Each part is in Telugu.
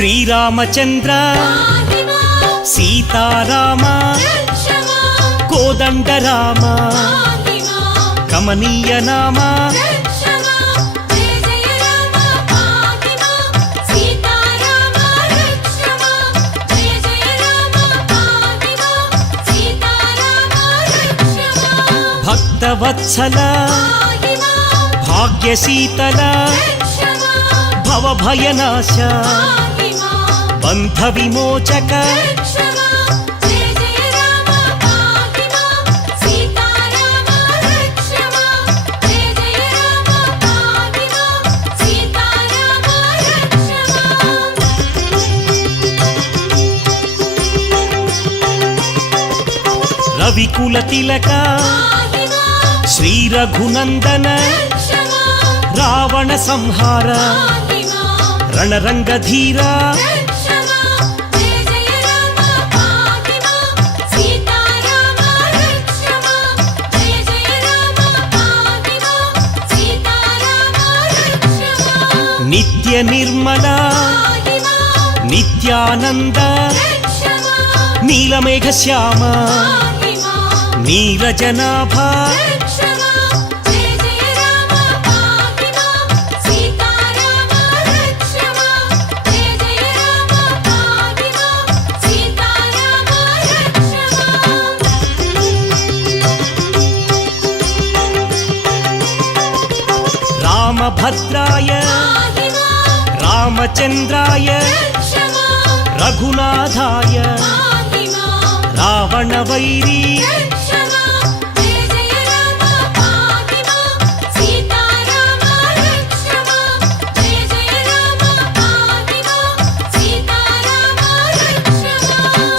శ్రీరామచంద్ర సీతారామ కోదండరామ కమనీయ నామ భక్తవత్సల భాగ్యశీతల భవభయనాశ బంధ విమోచక రవికుల తిలక శ్రీ రఘునందన రావణ సంహార రణరంగధీర నిత్య నిర్మల నిత్యానంద నీలమేఘ శ్యామ నీరజనాభ రామభద్రాయ రామచంద్రాయ రఘునాథాయ రావణవైరీ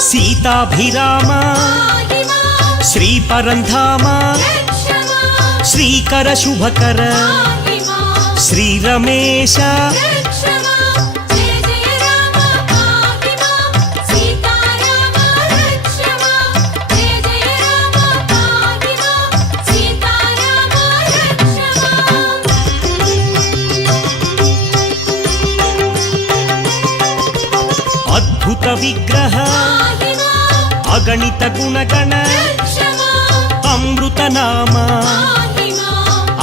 సీతాభిరామ శ్రీపరంధామ శ్రీకర శుభకర శ్రీరమేశ అద్భుత విగ్రహ అగణిత గుణగణ అమృత నామ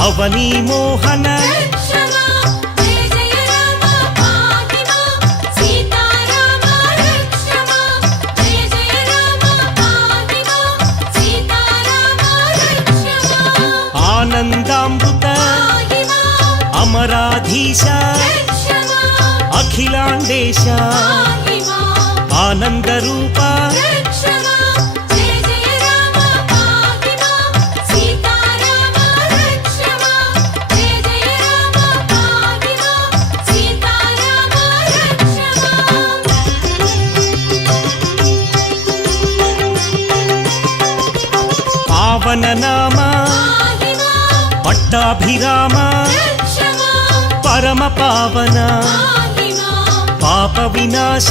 అవనీ మోహన ఆనందామృత అమరాధీశ అఖిలాండేశ ఆనంద రూప పావన నామ పట్టాభిరామ పరమ పావన పాప వినాశ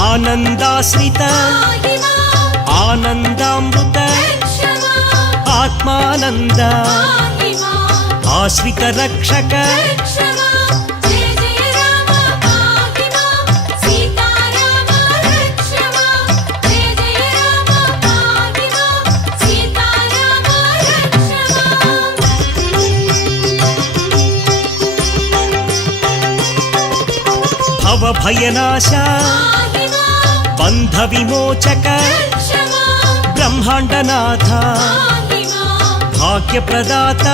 ఆనందాశ్రిత ఆనందామృత ఆత్మానంద ఆశ్రిత రక్షక భవభయనాశ బంధ విమోచక బ్రహ్మాండనాథ భాగ్యప్రదాత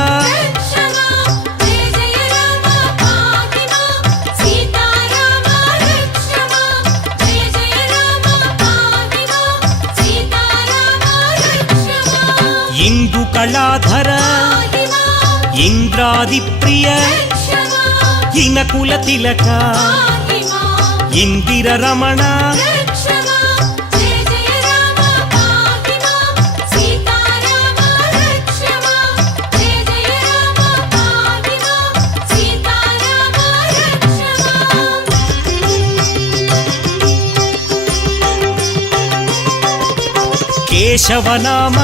ఇందు కళాధర ఇంద్రాది ప్రియ ఇనకుల తిలక ఇందిర రమణ కేశవనామ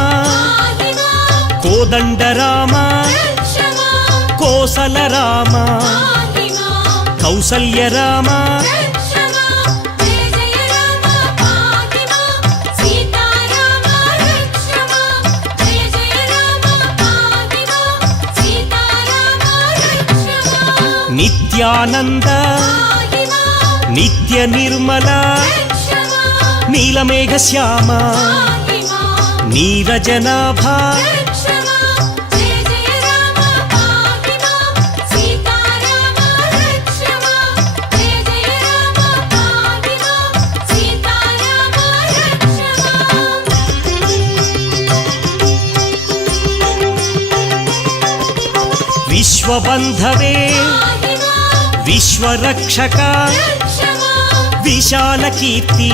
కోదండరామ కోసలరామ కౌసల్యరామ నిత్యానంద నిత్య నిర్మల నీలమేఘ శ్యామ నీరజనాభ విశ్వబంధవే విశ్వరక్షక విశాల కీర్తి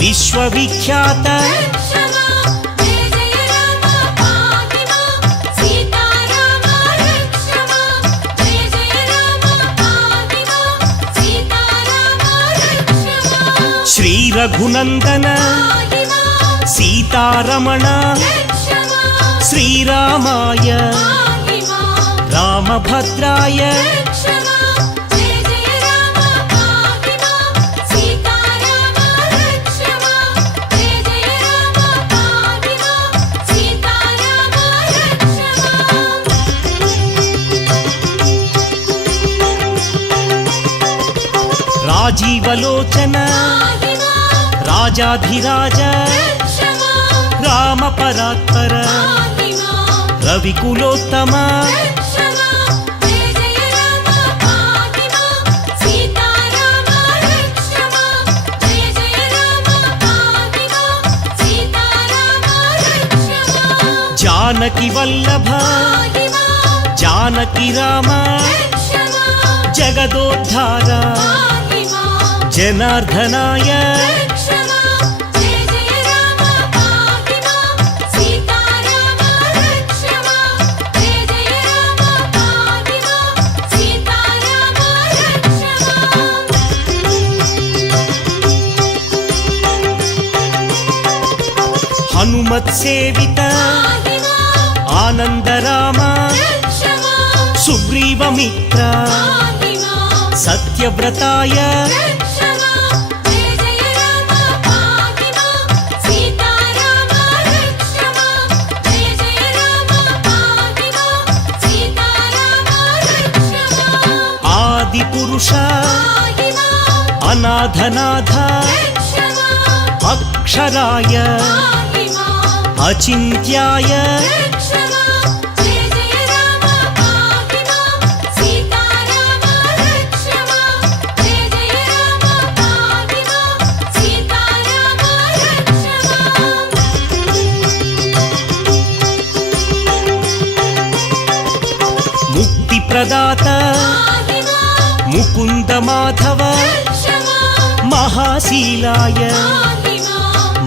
విశ్వవిఖ్యాత శ్రీ రఘునందన సీతారమణ శ్రీరామాయ రామభద్రాయ రాజీవలోచన రాజాధిరాజ రామపరాత్పర రవికులోత్తమ జానకి వల్లభ జానకి రామ జగదోద్ధార జనార్దనాయ హనుమత్ సేవిత ఆనందరామ సుగ్రీవమిత్ర సత్యవ్రతాయ ఆదిపురుష అనాథనాథ అక్షరాయ అచింత్యాయ ముక్తిప్రదాత ముకుంద మాధవ మహాశీలాయ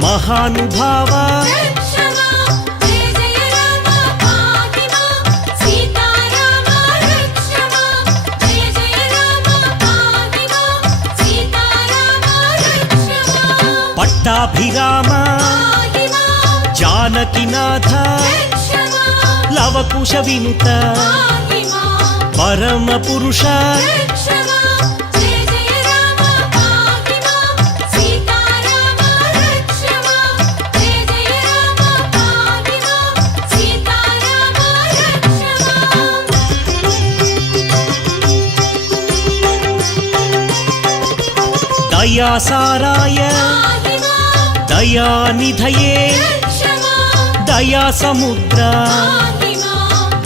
మహానుభావ పట్టాభిరామ జానకినాథ లవకుశ వినుత పరమ పురుష దయాసారాయ దయానిధయే దయాసముద్ర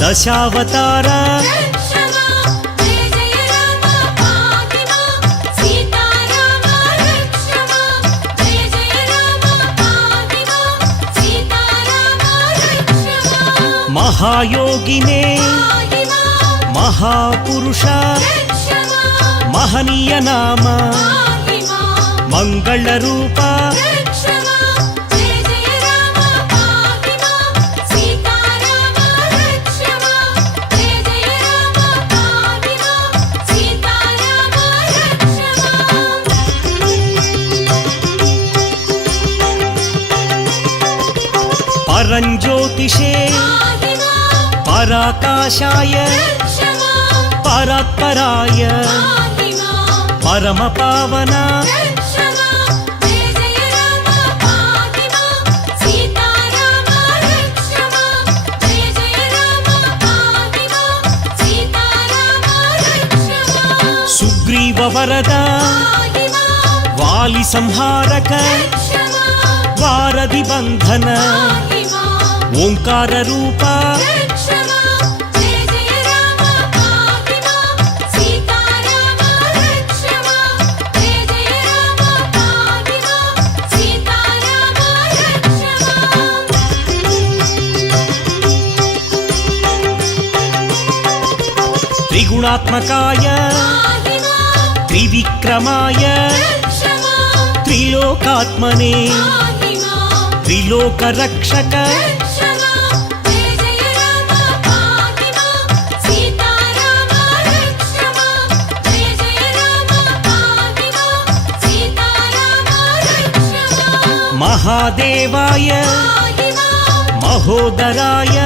దశావతార మహాయోగినే మహాపురుష మహనీయ నామ మంగళ రూప పరంజ్యోతిషే పరాకాశాయ పరాత్పరాయ పరమపావన సుగ్రీవ వరద వాలి సంహారక వారధి బంధన ఓంకార రూప త్రిగుణాత్మకాయ త్రివిక్రమాయ త్రిలోకాత్మనే త్రిలోకరక్షక మహాదేవాయ మహోదరాయ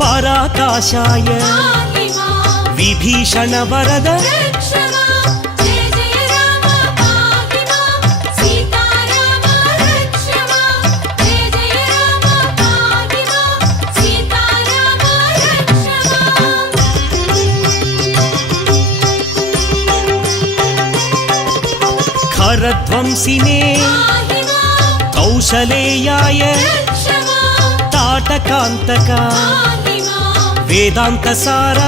పరాకాశాయ విభీషణ వరద ఖరధ్వంసినే కౌశలేయాయ తాటకాంతక వేదాంత సార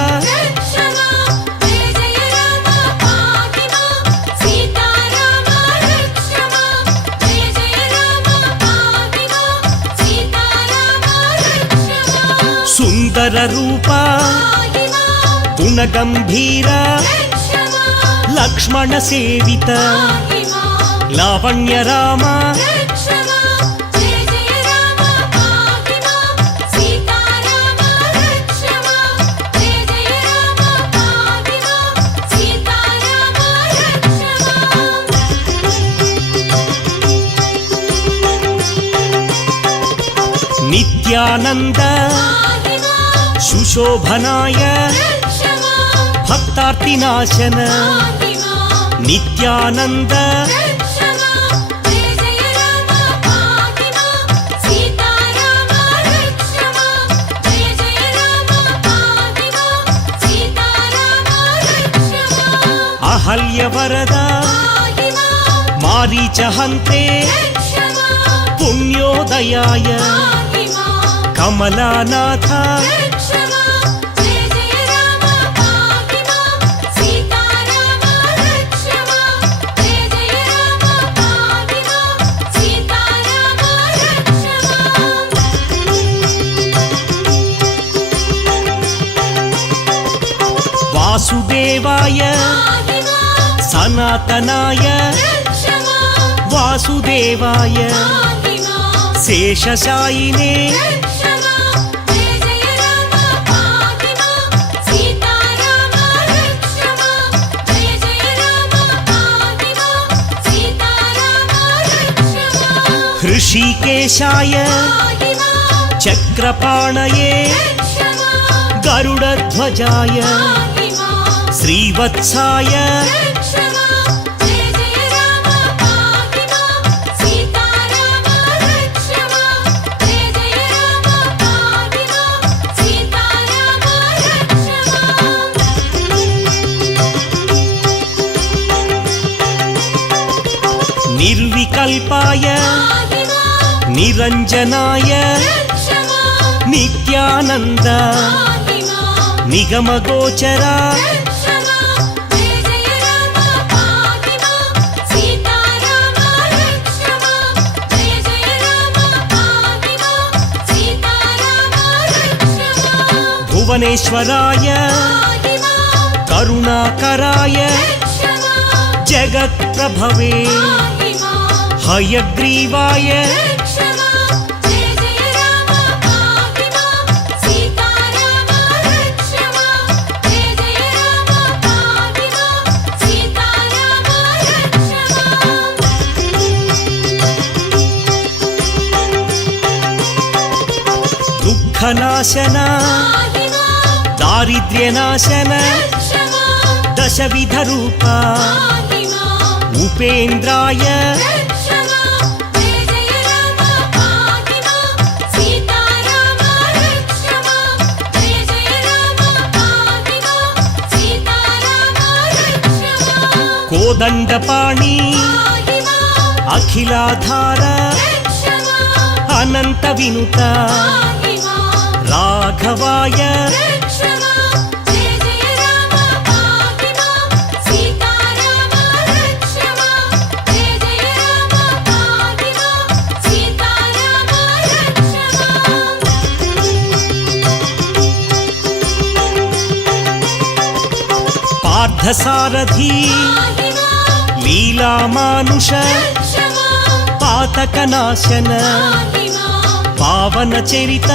సుందర రూప గుణగంభీర లక్ష్మణ సేవిత లావణ్య రామ నిత్యానంద సుశోభనాయ భక్తార్తినాశన నిత్యానంద అహల్యవరద మారీచహంతే పుణ్యోదయాయ కమలానాథ వాసుదేవాయ సనాతనాయ వాసుదేవాయ శేషశాయినే హృషికేశాయ చక్రపాణయే గరుడధ్వజాయ శ్రీవత్సాయ నిర్వికల్పాయ నిరంజనాయ నిత్యానంద నిగమగోచర భువనేశ్వరాయ కరుణాకరాయ జగత్ప్రభవే హయగ్రీవాయ ದಾಹನಾಶನ ದಾರಿದ್ರ್ಯನಾಶನ ದಶವಿಧ ರೂಪ ಉಪೇಂದ್ರಾಯ ಕೋದಂಡಪಾಣಿ ಅಖಿಲಾಧಾರ ಅನಂತ ವಿನುತ ರಾಘವಾಯ ಪಾರ್ಥಸಾರಥಿ ಲೀಲಾಮಾನುಷ ಪಾತಕನಾಶನ ಪಾವನ ಚರಿತ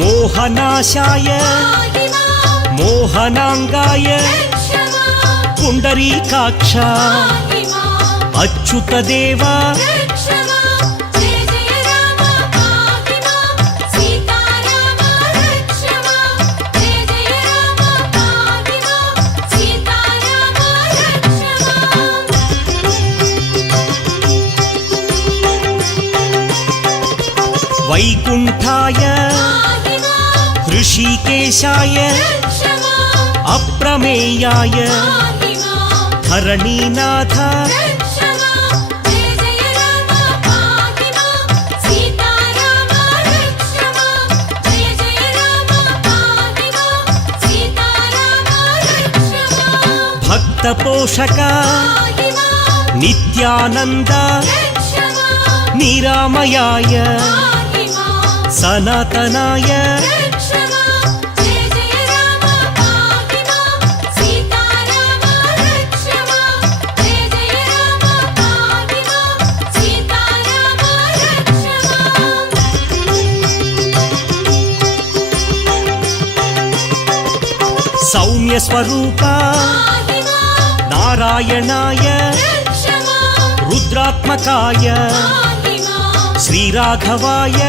ಮೋಹನಾಶಾಯ ಮೋಹನಾಂಗಾಯ ಪುಂಡರೀಕಾಕ್ಷ ಅಚ್ಯುತ ದೇವ ವೈಕುಂಠಾಯ ಋಷಿಕೇಶಾಯ ಅಪ್ರಮೇಯಾಯ ಧರಣೀನಾಥ ಭಕ್ತಪೋಷಕ ನಿತ್ಯಾನಂದ ನಿರಾಮಯಾಯ ಸನಾತನಾಯ ಸೌಮ್ಯ ಸ್ವರೂಪ ನಾರಾಯಣಾಯ ರುದ್ರಾತ್ಮಕಾಯ ಶ್ರೀರಾಘವಾಯ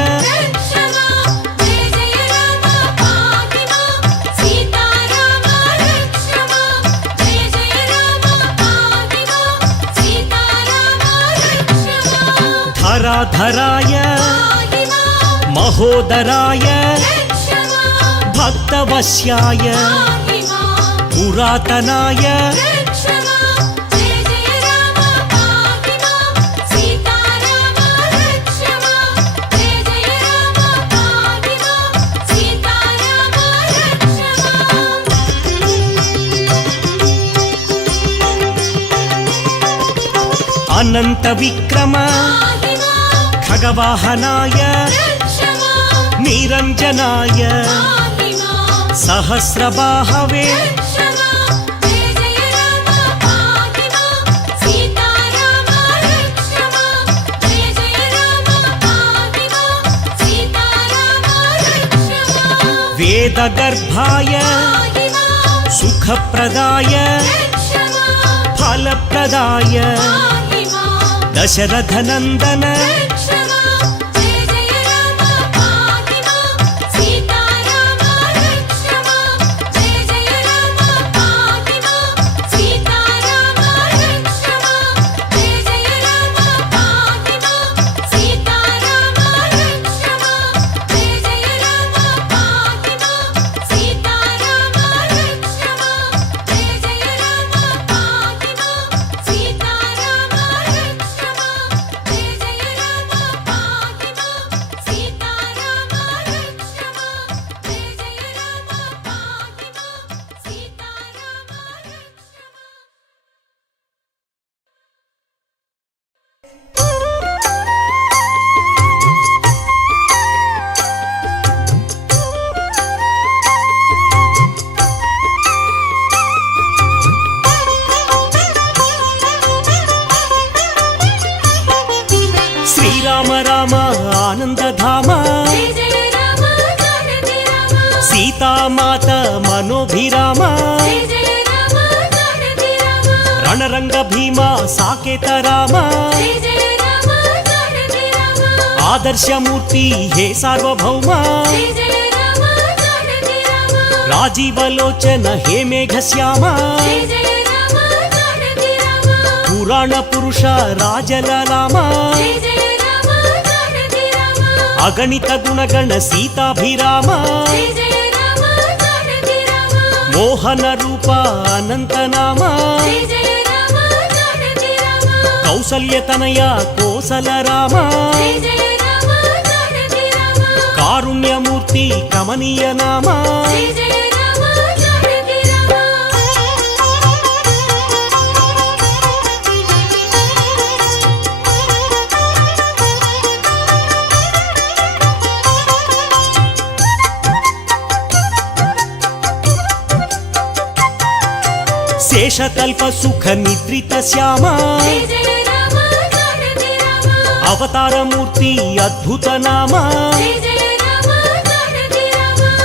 ಧರಾಧರಾಯ ಮಹೋದರಾಯ ಭಕ್ತವಶ್ಯಾಯ ಪುರಾತನಾಯ ಅನಂತ ವಿಕ್ರಮ ಖಗವಾಹನಾಯ ನಿರಂಜನಾಯ ಸಹಸ್ರಬಾಹವೇ ವೇದಗರ್ಭಾಯ ಸುಖಪ್ರದಾಯ ಫಲಪ್ರದಾಯ ದಶರಥನಂದನ సీతామాత మనోభిరామ రణరంగ భీమ సాకేత రామ ఆదర్శమూర్తి హే సార్వభౌమ రాజీవలోచన హే మేఘశ్యామ పురాణ పురుష రాజలలామ అగణిత గుణగణ సీతాభిరామ మోహన రూప అనంతనామ కౌసల్యతనయ కోసల రామ కారుణ్యమూర్తి కమనీయ నామ శేషకల్ప సుఖ నిద్రిత శ్యామ అవతారమూర్తి అద్భుత నామ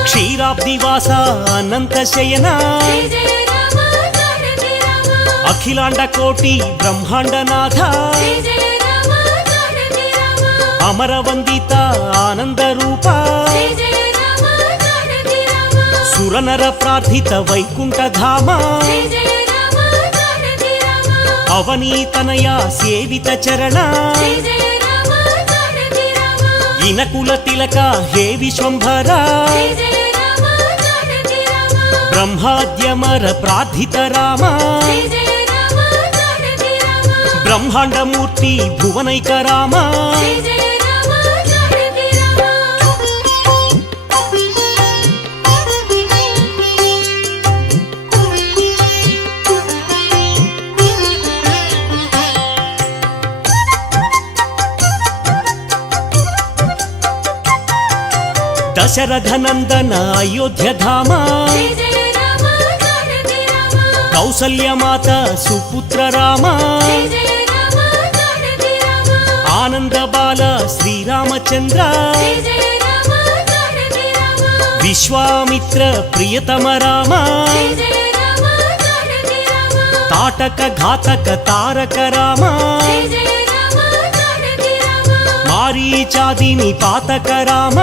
క్షీరాబ్దివాస అనంత శయన అఖిలాండ కోటి బ్రహ్మాండనాథ అమరవందిత ఆనంద రూప సురనర ప్రార్థిత వైకుంఠ ధామ అవనీతనయ సేవిత చరణ ఇనకుల తిలక హే విశ్వంభర బ్రహ్మాద్యమర ప్రార్థిత రామ బ్రహ్మాండమూర్తి భువనైక రామ దశరథ నందన అయోధ్య ధామ కౌసల్యమాత సుపుత్ర రామ ఆనంద బాల శ్రీరామచంద్ర విశ్వామిత్ర ప్రియతమ రామ తాటక ఘాతక తారక రామ మారీచాదిని పాతక రామ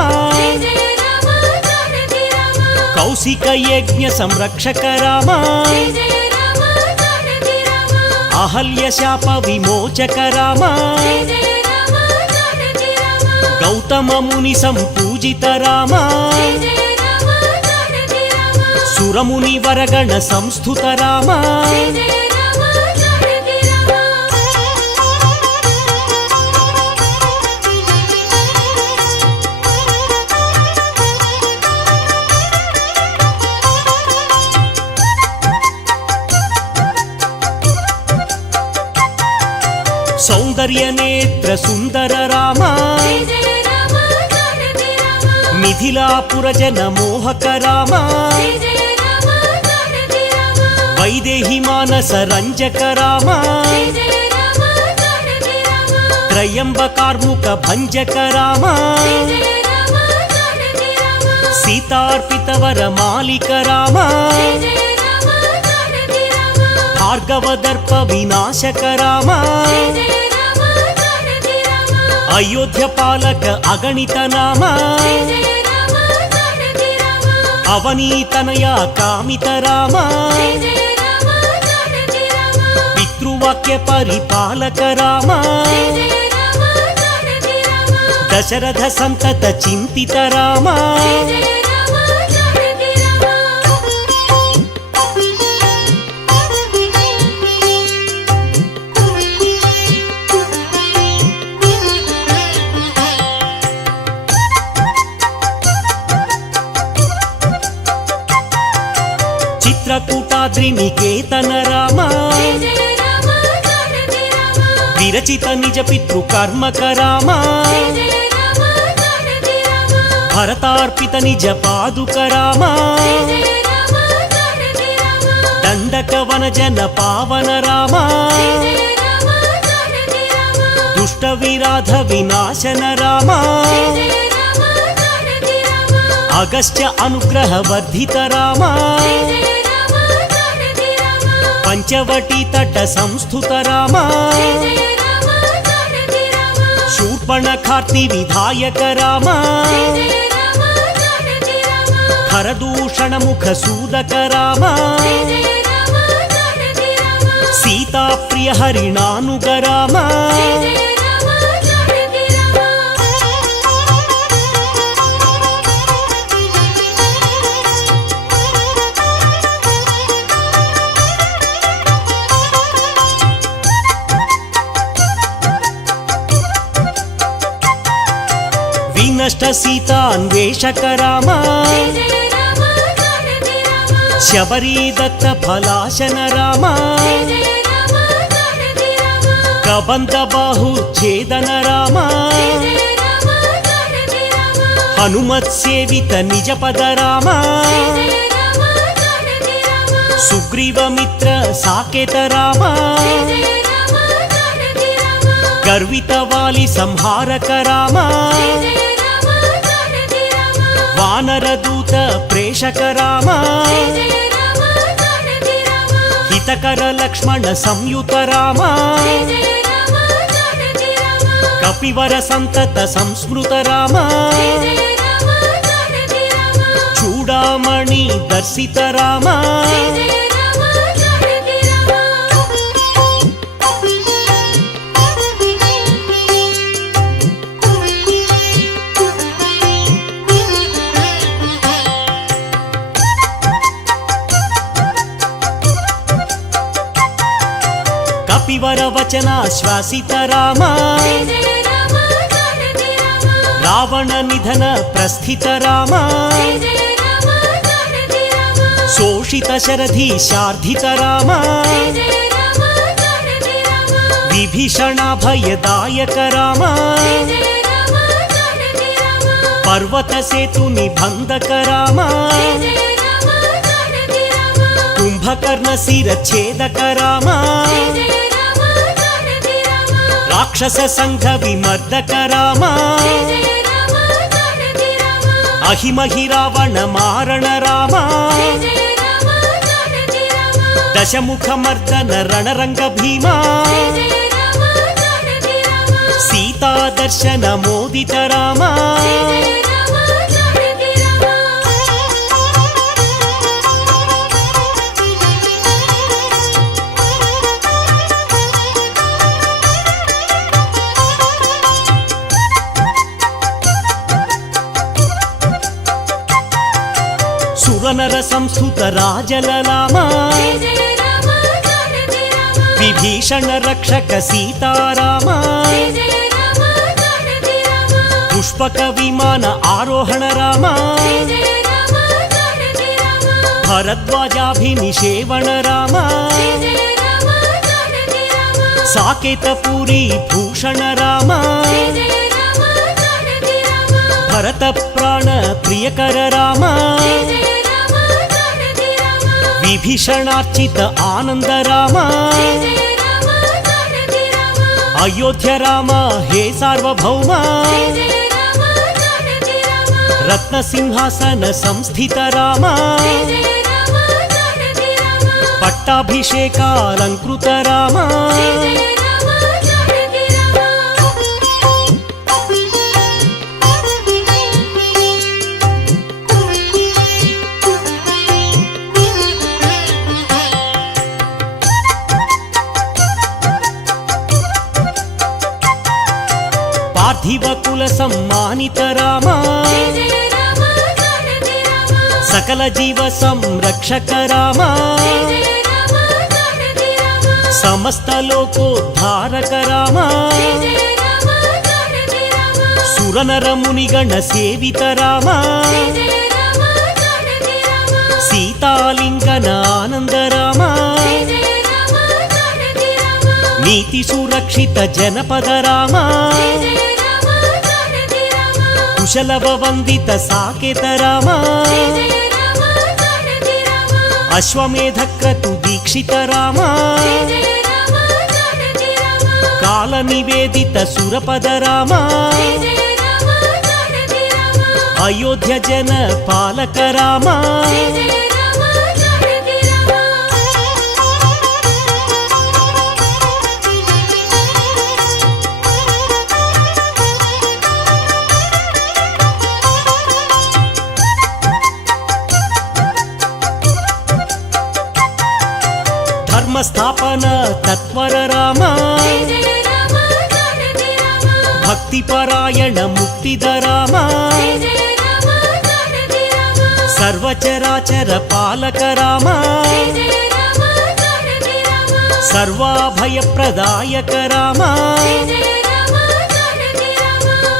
కౌశిక యజ్ఞ సంరక్షక రామ అహల్య శాప విమోచక రామ గౌతమ ముని సంపూజిత రామ సురముని వరగణ సంస్థుత రామ సౌందర్య నేత్ర సుందర రామ మిథిలాపుర జన మోహక రామ వైదేహి మానస రంజక రామ త్రయంబకార్ముక భంజక రామ సీతార్పిత వర మాలిక రామ భార్గవదర్ప వినాశక రామ అయోధ్య పాలక అగణిత నామ అవనీతనయ కామిత రామ పితృవాక్య పరిపాలక రామ దశరథ సంతత చింతిత రామ చిత్రకూటాద్రి నికేతన రామ విరచిత నిజ పితృకర్మక రామ భరతార్పిత నిజ పాదుక రామ దండక వన జన పావన రామ దుష్ట విరాధ వినాశన రామ अगस्त्य अनुग्रह वर्धित राम पंचवटी तट संस्तुत राम शूर्पणखार्ति विधायक राम खरदूषण मुख सूदक राम सीता प्रिय हरिणानुग राम विनष्ट सीतान्वेषक राम शबरी दत्त फलाशन राम कबंध बाहु छेदन राम हनुमत सेवित निज पद राम सुग्रीव मित्र साकेत राम गर्वित वाली संहारक राम वानर दूत प्रेषक राम हितकर लक्ष्मण संयुत राम कपिवर संतत संस्मृत राम चूड़ामणि दर्शित राम कपिवर वचनाश्वासित राम रावण निधन प्रस्थित राम शोषित शरधि शार्धित राम विभीषणाभयदायक राम पर्वत सेतु निबंधक राम कुंभकर्ण शिरच्छेदक राम राक्षस संघ विमर्दक राम अहिमहि रावण मारण राम दशमुख मर्दन रणरंग भीमा सीता दर्शन मोदित राम सुरनर संस्तुत राजललाम विभीषण रक्षक सीताराम पुष्पक विमान आरोहण राम भरद्वाजाभिनिषेवण राम साकेतपुरी भूषण राम भरत प्राण प्रियकर राम विभीषणार्चित आनंद राम अयोध्या राम हे सार्वभौम रत्न सिंहासन संस्थित राम पट्टाभिषेकालंकृत राम पार्थिव कुल सम्मानित राम सकल जीव संरक्षक राम समस्त लोकोद्धारक राम सुरनर मुनिगण सेवित राम सीतालिंगन आनंद राम नीति सुरक्षित जनपद राम कुशलव वंदित साकेत राम अश्वमेध क्रतु दीक्षित राम काल निवेदित सुरपद राम అయోధ్య జన పాలక రామ ధర్మస్థాపన తత్వర రామ భక్తిపరాయణ ముక్తిద రామ సర్వచరాచర పాలక రామ సర్వాభయప్రదాయక రామ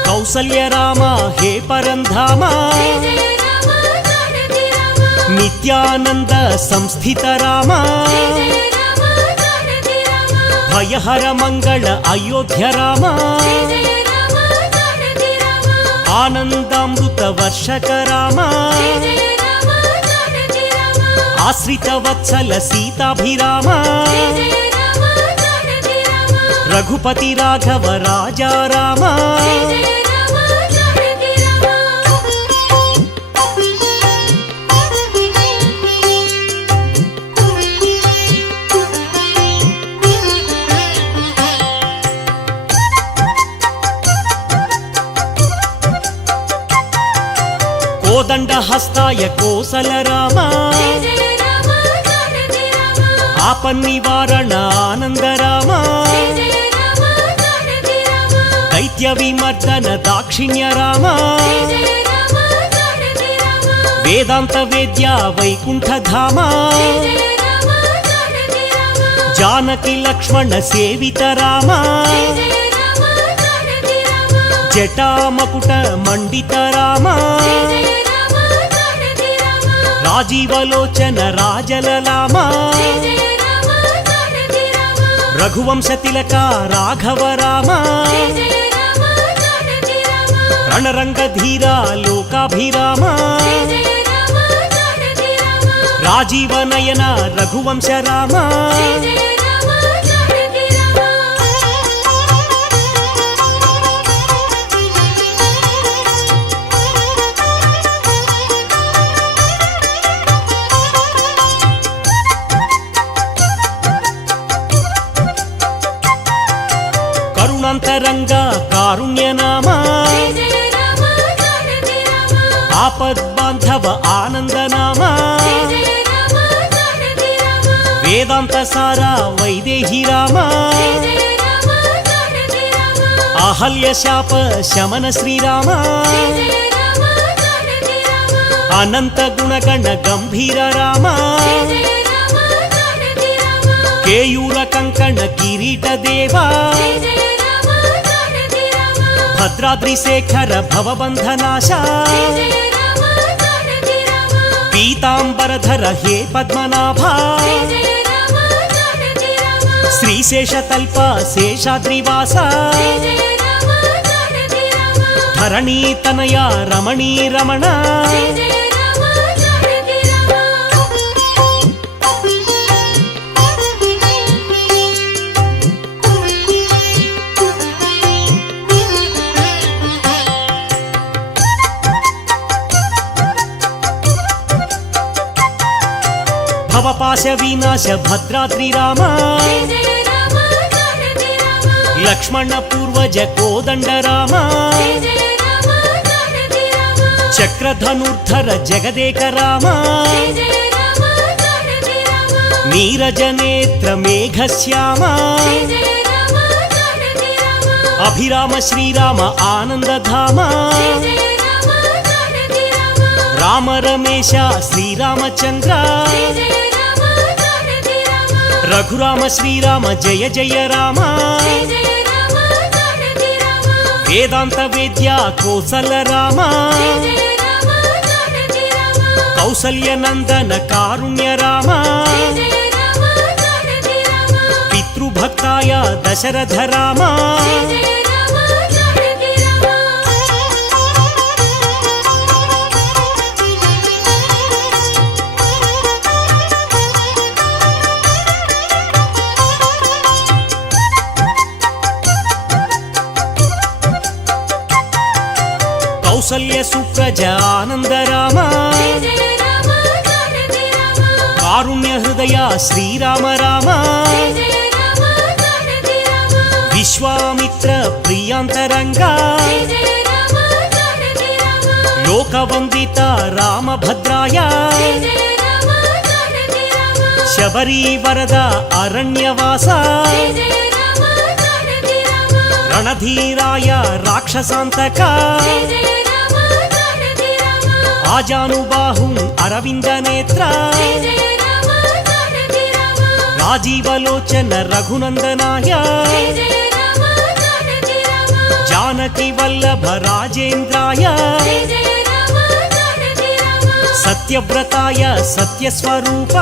కౌసల్య రామ హే పరంధామ నిత్యానంద సంస్థిత రామ భయహర మంగళ అయోధ్య రామ ఆనందామృత వర్షక రామ ఆశ్రిత వత్సల సీతాభిరామ రఘుపతి రాఘవ రాజా రామ కోదండహస్తాయ కోసల రామ ఆపన్నివారణ ఆనంద రామ దైత్య విమర్దన దాక్షిణ్య రామ వేదాంత వేద్య వైకుంఠ ధామ జానకి లక్ష్మణ సేవిత రామ జటామకుట మండిత రామ రాజీవలోచన రాజలలామ రఘువంశ తిలక రాఘవ రామ రణరంగధీర లోకాభిరామ రాజీవనయన రఘువంశ రామ కరుణాంతరంగ కారుణ్య నామ ఆపద్బాంధవ ఆనంద నామ వేదాంత సారా వైదేహి రామ అహల్య శాప శమన శ్రీరామ అనంత గుణగణ గంభీర రామ కేయూర కంకణ కిరీట దేవా భద్రాద్రి శేఖర భవబంధనాశ పీతాంబరధర హే పద్మనాభ శ్రీశేషతల్ప శేషాద్రివాస ధరణీతనయ రమణీ రమణ భవపాశ వినాశ భద్రాద్రి రామ లక్ష్మణ పూర్వజ కోదండ రామ చక్రధనుర్ధర జగదేక రామ నీరజనేత్ర మేఘశ్యామ అభిరామ శ్రీరామ ఆనందధామ రామ రమేశ శ్రీరామచంద్ర రఘురామ శ్రీరామ జయ జయ రామ వేదాంత వేద్య కోసల రామ కౌసల్య నందన కారుణ్య రామ పితృభక్తాయ దశరథ రామ కౌసల్య కౌసల్య సుప్రజ ఆనంద రామ కారుణ్య హృదయ శ్రీరామ రామ విశ్వామిత్ర ప్రియాంతరంగా లోకవందిత రామభద్రాయ శబరీ వరద అరణ్యవాస రణధీరాయ రాక్షసాంతక ఆజానుబాహుం అరవింద నేత్ర రాజీవలోచన రఘునందనాయ జానకి వల్లభ రాజేంద్రాయ సత్యవ్రతాయ సత్యస్వరూప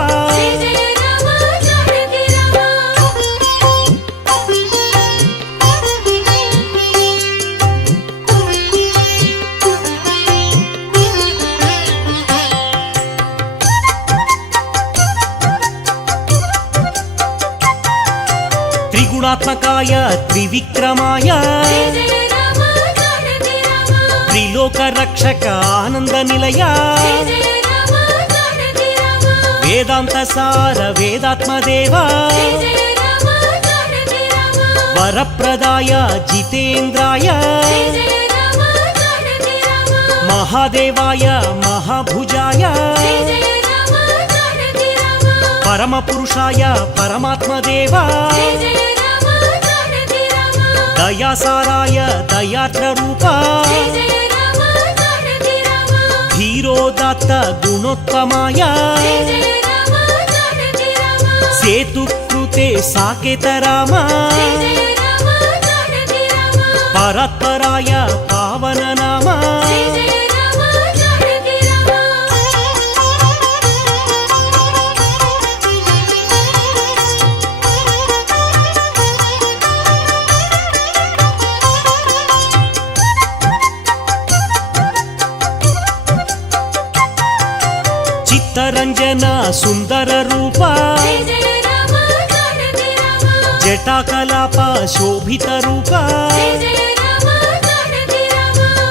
త్రిగుణాత్మకాయ త్రివిక్రమాయ త్రిలోక రక్షక ఆనంద నిలయ వేదాంత సార వేదాత్మదేవ వరప్రదాయ జితేంద్రాయ మహాదేవాయ మహాభుజాయ పరమపురుషాయ పరమాత్మదేవ దయాసారాయ దయార్ద్ర రూప ధీరోదాత్త గుణోత్తమాయ సేతుకృతే సాకేత రామ పరాత్పరాయ పావన నామ చిత్తరంజన సుందర రూప జటాకలాప శోభిత రూప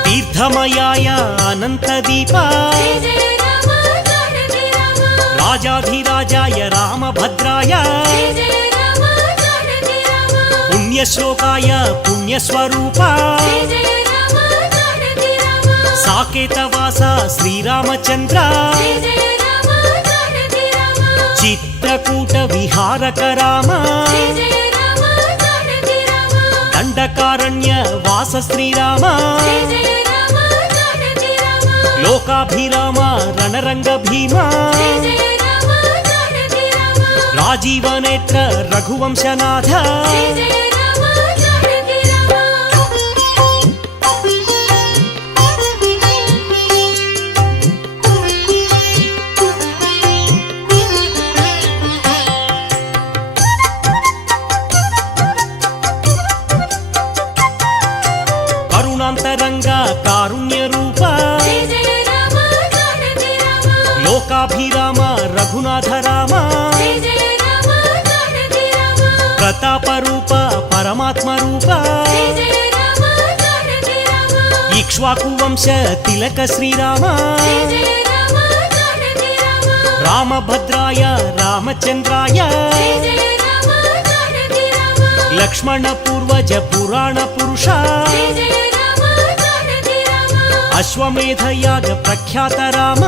తీర్థమయాయ అనంత దీప రాజాధిరాజాయ రామభద్రాయ పుణ్యశ్లోకాయ పుణ్యస్వరూప సాకేతవాస శ్రీరామచంద్ర చిత్రకూట విహారక రామ దండకారణ్య వాస శ్రీరామ లోకాభిరామ రణరంగ భీమ రాజీవనేత్ర రఘువంశనాథ కరుణాంతరంగా కారుణ్య రూప లోకాభిరామ రఘునాథ రామ ప్రతాప రూప పరమాత్మ రూప ఇక్ష్వాకు వంశ తిలక శ్రీరామ రామభద్రాయ రామచంద్రాయ లక్ష్మణ పూర్వజ పురాణ పురుష అశ్వమేధ యాగ ప్రఖ్యాత రామ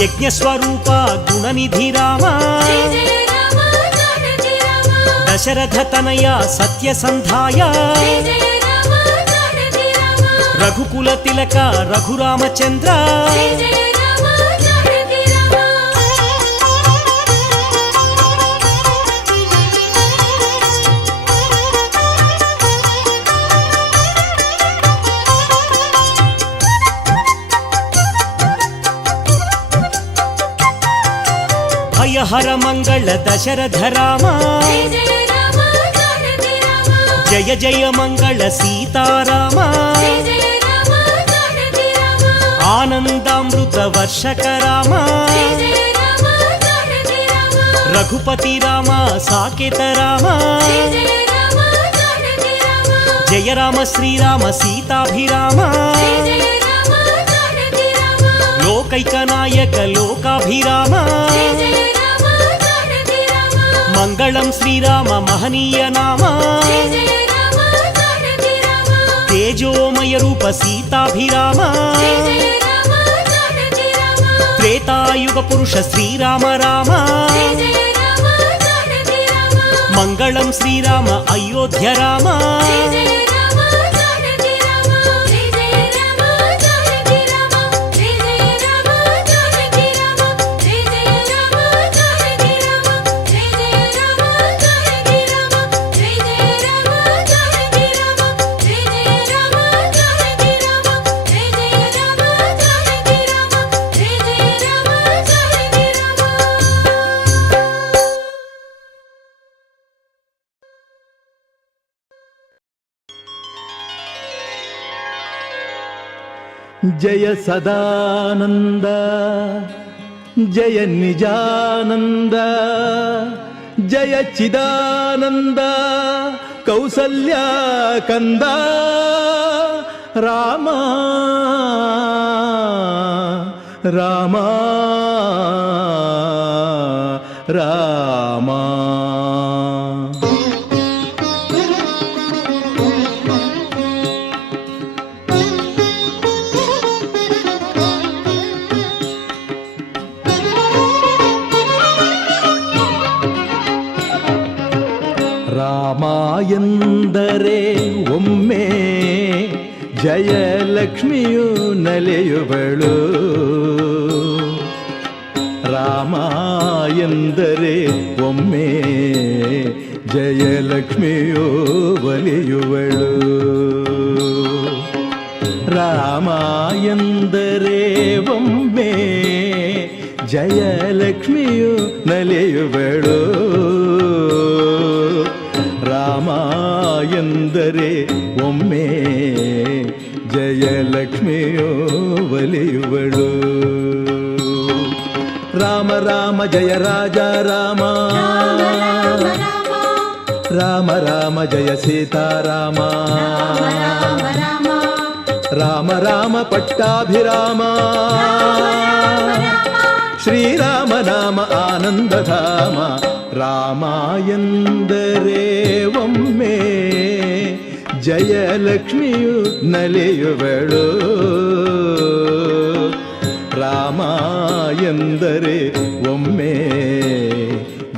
యజ్ఞస్వరూప గుణనిధి రామ దశరథ తనయ సత్యసంధాయ రఘుకుల తిలక రఘురామచంద్ర భయహర మంగళ దశరథ రామ జయ జయ మంగళ సీతారామ ఆనందామృత వర్షక రామ రఘుపతి రామ సాకేత రామ ಜಯ ರಾಮ ಶ್ರೀರಾಮ ಸೀತಾಭಿರಾಮ ಲೋಕೈಕ ನಾಯಕ ಲೋಕಾಭಿರಾಮ ಮಂಗಳಂ ಶ್ರೀರಾಮ ಮಹನೀಯ ನಾಮ ತೇಜೋಮಯ ರೂಪ ಸೀತಾಭಿರಾಮ ತ್ರೇತಾಯುಗ ಪುರುಷ ಶ್ರೀರಾಮ ರಾಮ ಮಂಗಳಂ ಶ್ರೀರಾಮ ಅಯೋಧ್ಯ ರಾಮ ಜಯ ಸದಾನಂದ ಜಯ ನಿಜಾನಂದ ಜಯ ಚಿದಾನಂದ ಕೌಸಲ್ಯ ಕಂದ ರಾಮ ರಾಮ ರಾಮ ರಾಮ ಎಂದರೆ ಒಮ್ಮೆ ಜಯಲಕ್ಷ್ಮಿಯು ನಲಿಯುವಳು. ರಾಮ ಎಂದರೆ ಒಮ್ಮೆ ಜಯಲಕ್ಷ್ಮಿಯು ಒಲಿಯುವಳು. ರಾಮ ಎಂದರೆ ಒಮ್ಮೆ ಜಯಲಕ್ಷ್ಮಿಯು ನಲಿಯುವಳು. ರಾಮ ಎಂದರೆ ಒಮ್ಮೆ ಜಯಲಕ್ಷ್ಮಿಯು ಒಲಿಯುವಳು. ರಾಮ ರಾಮ ಜಯ ರಾಜ ರಾಮ, ರಾಮ ರಾಮ ಜಯ ಸೀತಾರಾಮ, ರಾಮ ರಾಮ ಪಟ್ಟಾಭಿರಾಮ, ಶ್ರೀರಾಮ ನಾಮ ಆನಂದಧಾಮ. ರಾಮ ಎಂದರೆ ಒಮ್ಮೆ ಜಯಲಕ್ಷ್ಮಿಯು ನಲಿಯುವಳು. ರಾಮ ಎಂದರೆ ಒಮ್ಮೆ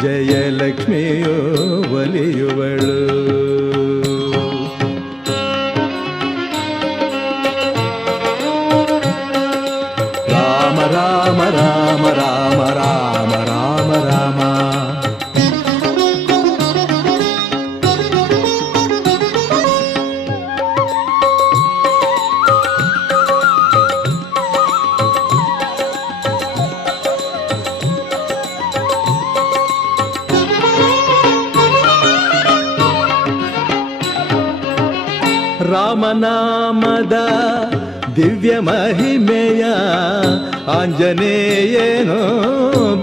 ಜಯಲಕ್ಷ್ಮಿಯು ಒಲಿಯುವಳು. ರಾಮ ರಾಮ ರಾಮ ರಾಮ ರಾಮ ರಾಮ ರಾಮ. ರಾಮನಾಮದ ದಿವ್ಯ ಮಹಿಮೆಯ ಆಂಜನೇಯನೋ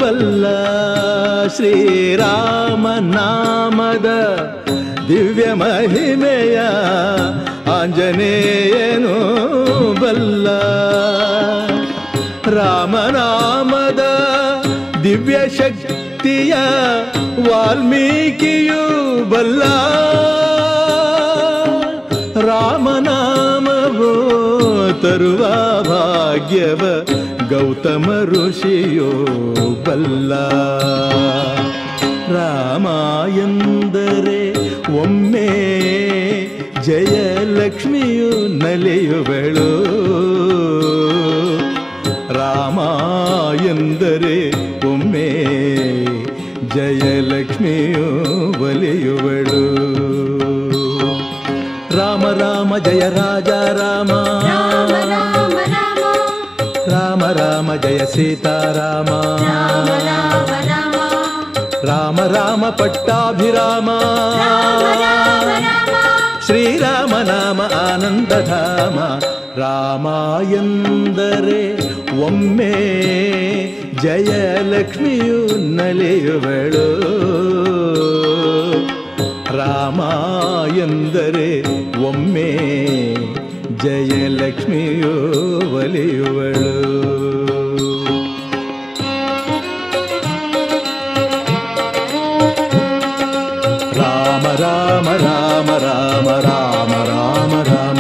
ಬಲ್ಲ. ಶ್ರೀರಾಮನಾಮದ ದಿವ್ಯ ಮಹಿಮೆಯ ಆಂಜನೇಯನೋ ಬಲ್ಲ. ರಾಮನಾಮದ ದಿವ್ಯ ಶಕ್ತಿಯ ವಾಲ್ಮೀಕಿಯೂ ಬಲ್ಲ. ರಾಮನಾಮವೋ ತರುವ ಭಾಗ್ಯವ ಗೌತಮ ಋಷಿಯೋ ಬಲ್ಲ. ರಾಮ ಎಂದರೆ ಒಮ್ಮೆ ಜಯಲಕ್ಷ್ಮಿಯು ನಲಿಯುವಳು. ರಾಮ ಎಂದರೆ ಒಮ್ಮೆ ಜಯಲಕ್ಷ್ಮಿಯು ಒಲಿಯುವಳು. ರಾಮ ರಾಮ ಜಯ ರಾಜ ರಾಮ, ರಾಮ ರಾಮ ಜಯ ಸೀತಾರಾಮ, ರಾಮ ರಾಮ ಪಟ್ಟಾಭಿರಾಮ, ಶ್ರೀರಾಮ ನಾಮ ಆನಂದಧಾಮ. ರಾಮ ಎಂದರೆ ಒಮ್ಮೆ ಜಯಲಕ್ಷ್ಮಿಯು ನಲಿಯುವಳು. ರಾಮ ಎಂದರೆ ಒಮ್ಮೆ ಜಯಲಕ್ಷ್ಮಿಯೋ ಒಲಿಯುವಳು. ರಾಮ ರಾಮ ರಾಮ ರಾಮ ರಾಮ ರಾಮ ರಾಮ.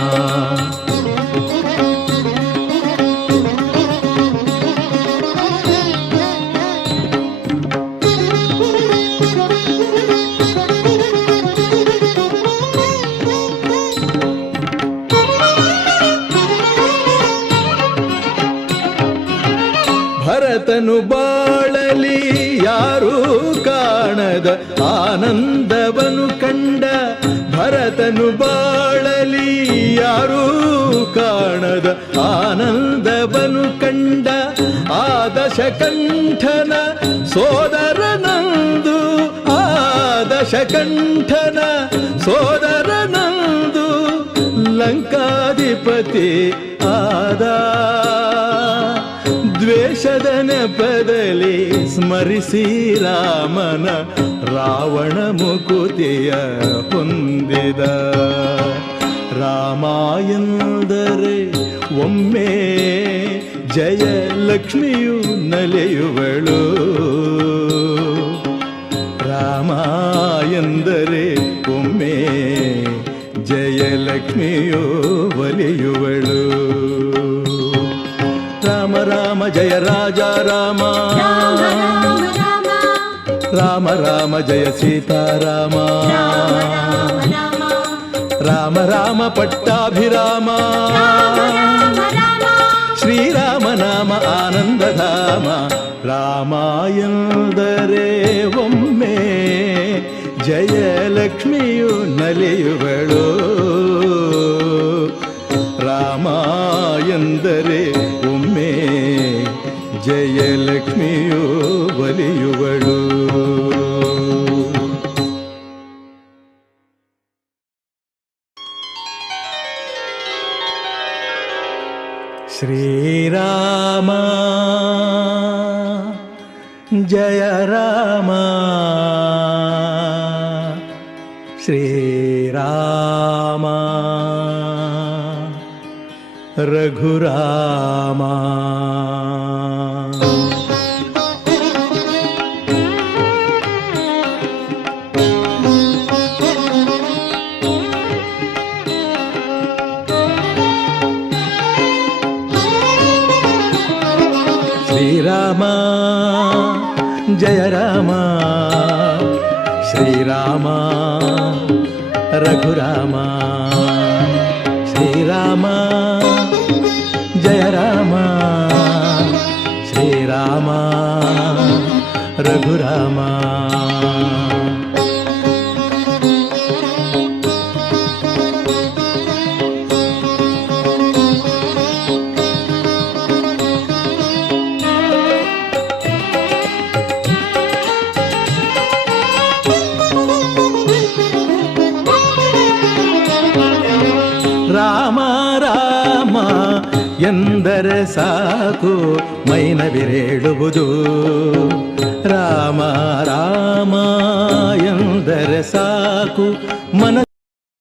ಭರತನು ಬಾಳಲಿ ಯಾರೂ ಕಾಣದ ಆನಂದವನು ಕಂಡ. ಭರತನು ಬಾಳಲಿ ಯಾರೂ ಕಾಣದ ಆನಂದವನು ಕಂಡ. ಆ ದಶಕಂಠನ ಸೋದರನಂದು, ಆ ದಶಕಂಠನ ಸೋದರನಂದು ಲಂಕಾಧಿಪತಿ ಆದ. ದ್ವೇಷದ ನೆಪದಲ್ಲಿ ಸ್ಮರಿಸಿ ರಾಮನ ರಾವಣ ಮುಕುತಿಯ ಹೊಂದಿದ. ರಾಮ ಎಂದರೆ ಒಮ್ಮೆ ಜಯಲಕ್ಷ್ಮಿಯು ನಲಿಯುವಳು. ರಾಮ ಎಂದರೆ ಒಮ್ಮೆ ಜಯಲಕ್ಷ್ಮಿಯು ಒಲಿಯುವಳು. ರಾಮ ರಾಮ ಜಯ ರಾಜ ರಾಮ, ರಾಮ ರಾಮ ಜಯ ಸೀತಾರಾಮ. ರಾಮ ರಾಮ ಪಟ್ಟಾಭಿರಾಮ, ಶ್ರೀರಾಮ ನಾಮ ಆನಂದಧಾಮ. ರಾಮ ಎಂದರೆ ಒಮ್ಮೆ ಜಯಲಕ್ಷ್ಮಿಯು ನಲಿಯುವಳು. ರಾಮ ಎಂದರೆ ಒಮ್ಮೆ ಜಯಲಕ್ಷ್ಮಿಯು ಒಲಿಯುವಳು. ಶ್ರೀರಾಮ ಜಯ ರಾಮ, ಶ್ರೀರಾಮ ರಘುರಾಮ. ಶ್ರೀರಾಮ ಜಯ ರಾಮ, ಶ್ರೀರಾಮ ರಘುರಾಮ. ಶ್ರೀರಾಮ ಜಯ ರಾಮ, ಶ್ರೀರಾಮ ರಘುರಾಮ. ರಾಮ ರಾಮ ಎಂದರೆ ಸಾಕು ಮೈನವಿರೇಳುವುದು. ರಾಮ ರಾಮ ಎಂದರೆ ಸಾಕು ಮನ